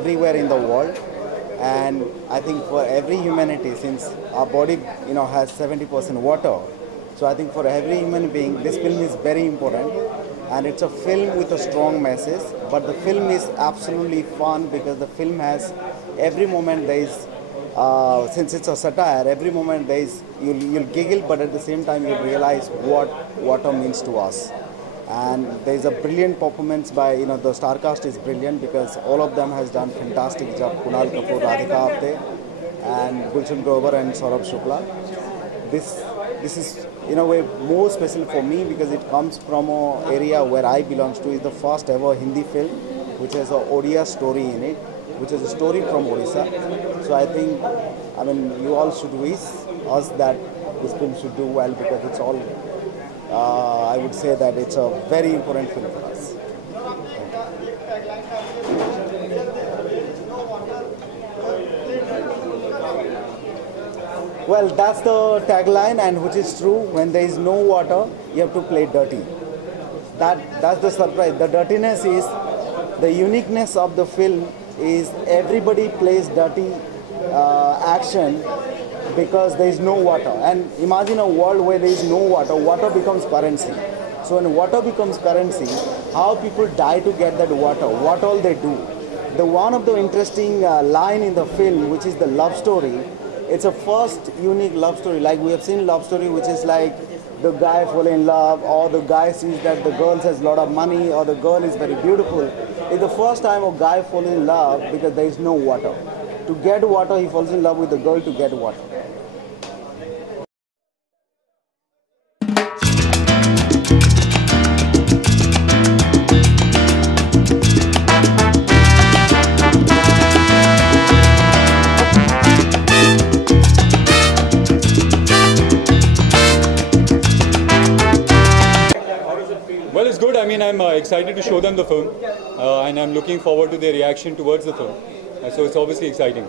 everywhere in the world. And I think for every humanity, since our body, has 70% water, so I think for every human being, this film is very important. And it's a film with a strong message, but the film is absolutely fun because the film has every moment there is, since it's a satire, every moment there is, you'll giggle, but at the same time you'll realize what water means to us. And there is a brilliant performance by, the star cast is brilliant because all of them has done fantastic job. Kunal Kapoor, Radhika Apte, and Gulshan Grover and Saurabh Shukla. This is in a way more special for me because it comes from an area where I belong to. It's the first ever Hindi film which has a Odia story in it, which is a story from Odisha. So I think, you all should wish us that this film should do well because it's all, I would say that it's a very important film for us. Well, that's the tagline, and which is true. When there is no water, you have to play dirty. That's the surprise. The dirtiness is the uniqueness of the film. Is everybody plays dirty action because there is no water. And imagine a world where there is no water. Water becomes currency. So when water becomes currency, how people die to get that water? What all they do? The one of the interesting line in the film, which is the love story. It's a first unique love story. Like we have seen love story, which is like the guy fall in love, or the guy sees that the girl has a lot of money, or the girl is very beautiful. It's the first time a guy falls in love because there is no water. To get water, he falls in love with the girl to get water. Well, it's good. I'm excited to show them the film, and I'm looking forward to their reaction towards the film. So it's obviously exciting.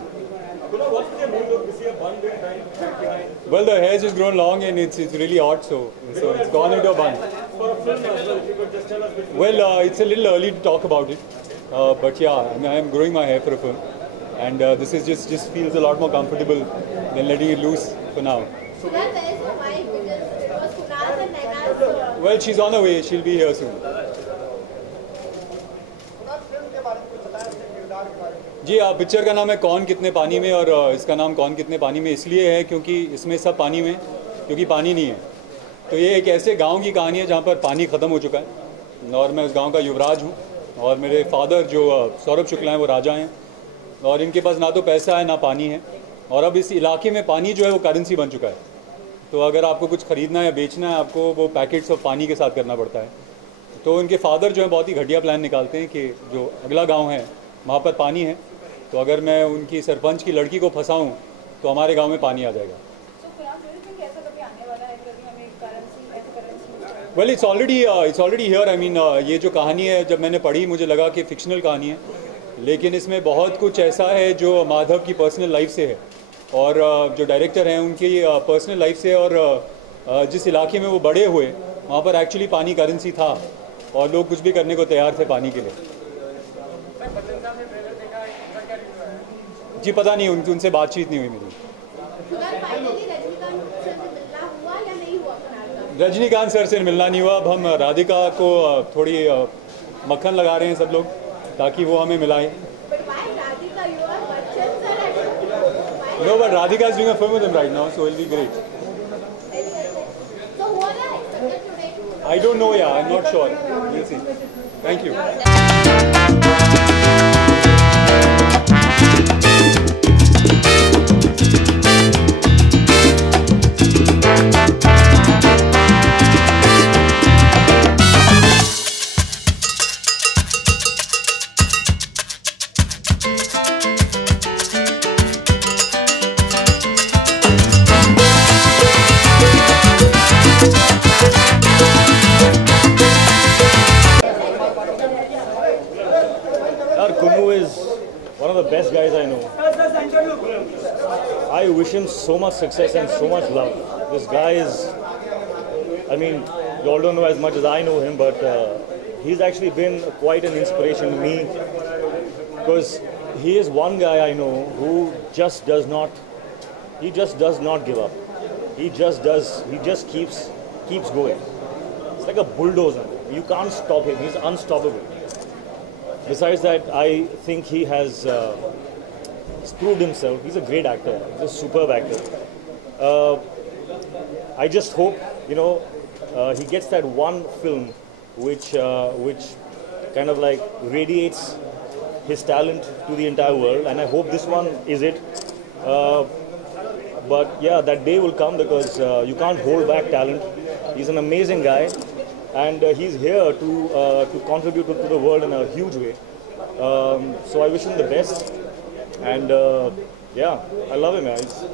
Well, the hair has grown long and it's really hot, so it's gone into a bun. Well, it's a little early to talk about it, but yeah, I'm growing my hair for a film, and this is just feels a lot more comfortable than letting it loose for now. Well, she's on her way. She'll be here soon. जी picture का नाम है कौन कितने पानी में, और इसका नाम कौन कितने पानी में इसलिए है क्योंकि इसमें सब पानी में, क्योंकि पानी नहीं है। तो ये एक ऐसे गांव की कहानी है जहाँ पर पानी ख़त्म हो चुका है, और मैं उस गांव का युवराज हूँ, और मेरे फादर जो सौरभ शुक्ला हैं वो राजा हैं, और इनके पास ना तो पैसा है ना पानी है, और अब इस इलाके में पानी जो है वो करेंसी बन चुका है। तो अगर आपको कुछ ख़रीदना है या बेचना है, आपको वो पैकेट्स ऑफ पानी के साथ करना पड़ता है। तो इनके फादर जो है बहुत ही घटिया प्लान निकालते हैं कि जो अगला गांव है वहाँ पर पानी है, तो अगर मैं उनकी सरपंच की लड़की को फंसाऊँ तो हमारे गांव में पानी आ जाएगा। Well it's already here. ये जो कहानी है जब मैंने पढ़ी मुझे लगा कि फिक्शनल कहानी है, लेकिन इसमें बहुत कुछ ऐसा है जो माधव की पर्सनल लाइफ से है, और जो डायरेक्टर हैं उनकी पर्सनल लाइफ से, और जिस इलाके में वो बड़े हुए वहाँ पर एक्चुअली पानी करेंसी था और लोग कुछ भी करने को तैयार थे पानी के लिए। जी पता नहीं, उनसे बातचीत नहीं हुई मेरी। रजनीकांत सर से मिलना नहीं हुआ। अब हम राधिका को थोड़ी मक्खन लगा रहे हैं सब लोग ताकि वो हमें मिलाए। No, but Radhika is doing a film with him right now, so it'll be great. So what are expected today? I don't know, yeah, I'm not sure. We'll see. Thank you. Kunnu is one of the best guys I know. I wish him so much success and so much love. This guy is, you all don't know as much as I know him, but he's actually been quite an inspiration to me because he is one guy I know who just does not. He just does not give up. He just keeps going. It's like a bulldozer. You can't stop him. He's unstoppable. Besides that, I think he has proved himself. He's a great actor. He's a superb actor. I just hope, he gets that one film which kind of like radiates his talent to the entire world, and I hope this one is it. But yeah, that day will come because you can't hold back talent. He's an amazing guy, and he's here to contribute to the world in a huge way. So I wish him the best, and yeah, I love him, guys.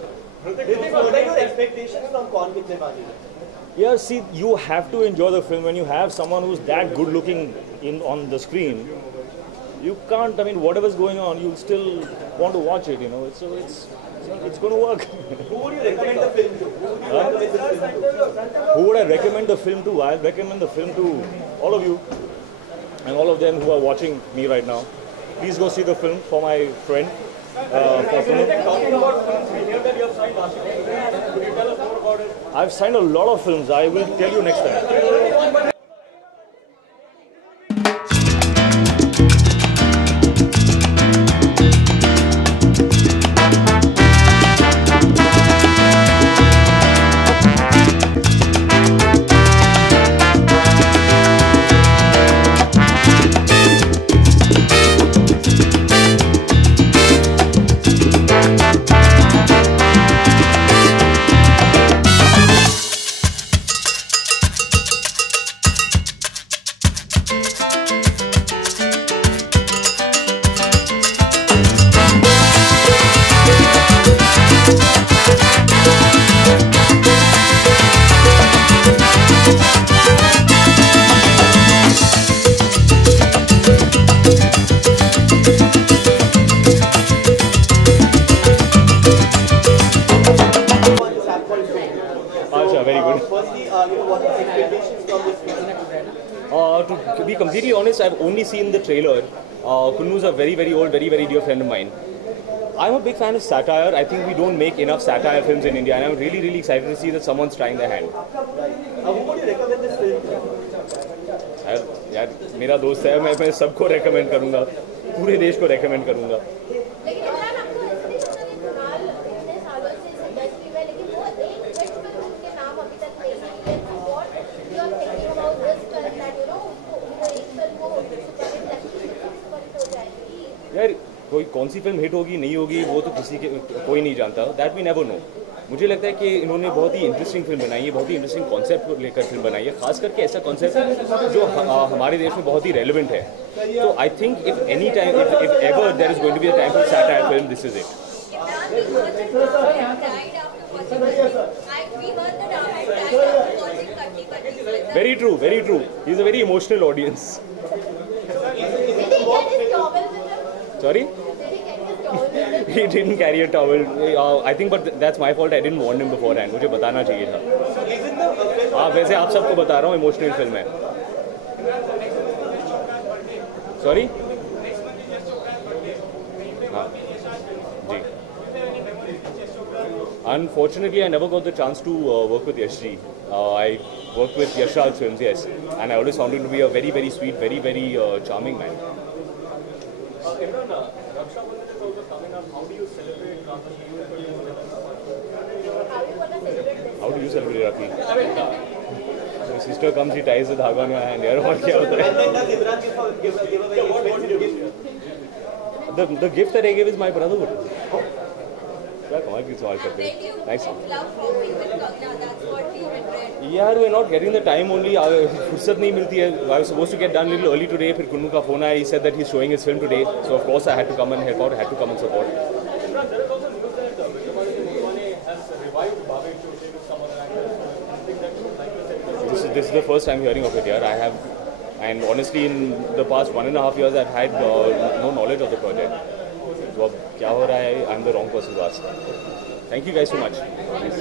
Hrithik, what are your expectations from Kaun Kitne Paani Mein? Yeah, see, you have to enjoy the film when you have someone who's that good looking on the screen. You can't, I mean, whatever's going on, you'll still want to watch it, So it's going to work. Who would you recommend the film to? Who would I recommend the film to? I'll recommend the film to all of you and all of them who are watching me right now. Please go see the film for my friend. Talking about films, we hear that you have signed Ashik. Could you tell us more about it? I've signed a lot of films. I will tell you next time. Very good. Firstly, what are the expectations from this film? To be completely honest, I've only seen the trailer. Kunnu's a very, very old, very, very dear friend of mine. I'm a big fan of satire. I think we don't make enough satire films in India, and I'm really, really excited to see that someone's trying their hand. Who would you recommend this film to? यार मेरा दोस्त है, मैं सबको recommend करूँगा, पूरे देश को रेकमेंड करूँगा. लेकिन इमरान, आपको ऐसा नहीं लगता कि कुणाल इतने सालों से इस इंडस्ट्री में, लेकिन वो एक हिट फिल्म उनके नाम अभी तक नहीं है. What you are thinking about this film that उसको एक फिल्म को सुपरहिट लगती है, सुपरहिट हो जाएगी? यार कौन सी फिल्म हिट होगी नहीं होगी वो तो कोई नहीं जानता. That we never know. मुझे लगता है कि इन्होंने बहुत ही इंटरेस्टिंग फिल्म बनाई है, बहुत ही इंटरेस्टिंग कॉन्सेप्ट को लेकर फिल्म बनाई है, खास करके ऐसा कॉन्सेप्ट जो हमारे देश में बहुत ही रेलेवेंट है. तो I think if any time if ever there is going to be a time for satire film, this is it. Very true, very true. He's a very emotional audience. Sorry? He didn't carry a towel. I think, but that's my fault. I didn't warn him beforehand. मुझे बताना चाहिए था. हाँ, वैसे आप सबको बता रहा हूँ, इमोशनल फिल्म है. Sorry? हाँ, जी. Unfortunately, I never got the chance to work with Yash ji. I worked with Yash Raj's films, yes, and I always found him to be a very, very sweet, very, very charming man. How do you celebrate Rakhi? My sister comes, she ties the dhaga on your hand. यार और क्या होता है? When does Imran give away expensive gift? The gift that I gave is my brotherhood. क्या कमाल की सवाल करते हैं? Thanks. यार we're not getting the time only. फुर्सत नहीं मिलती है. I was supposed to get done a little early today. फिर कुन्नू का फोन आया. He said that he's showing his film today. So of course I had to come and help out. I had to come and support. This is the first time hearing of it here. I have, and honestly, in the past 1.5 years, I've had no knowledge of the project. So अब क्या हो रहा है? I'm the wrong person to ask. Thank you guys so much. Please.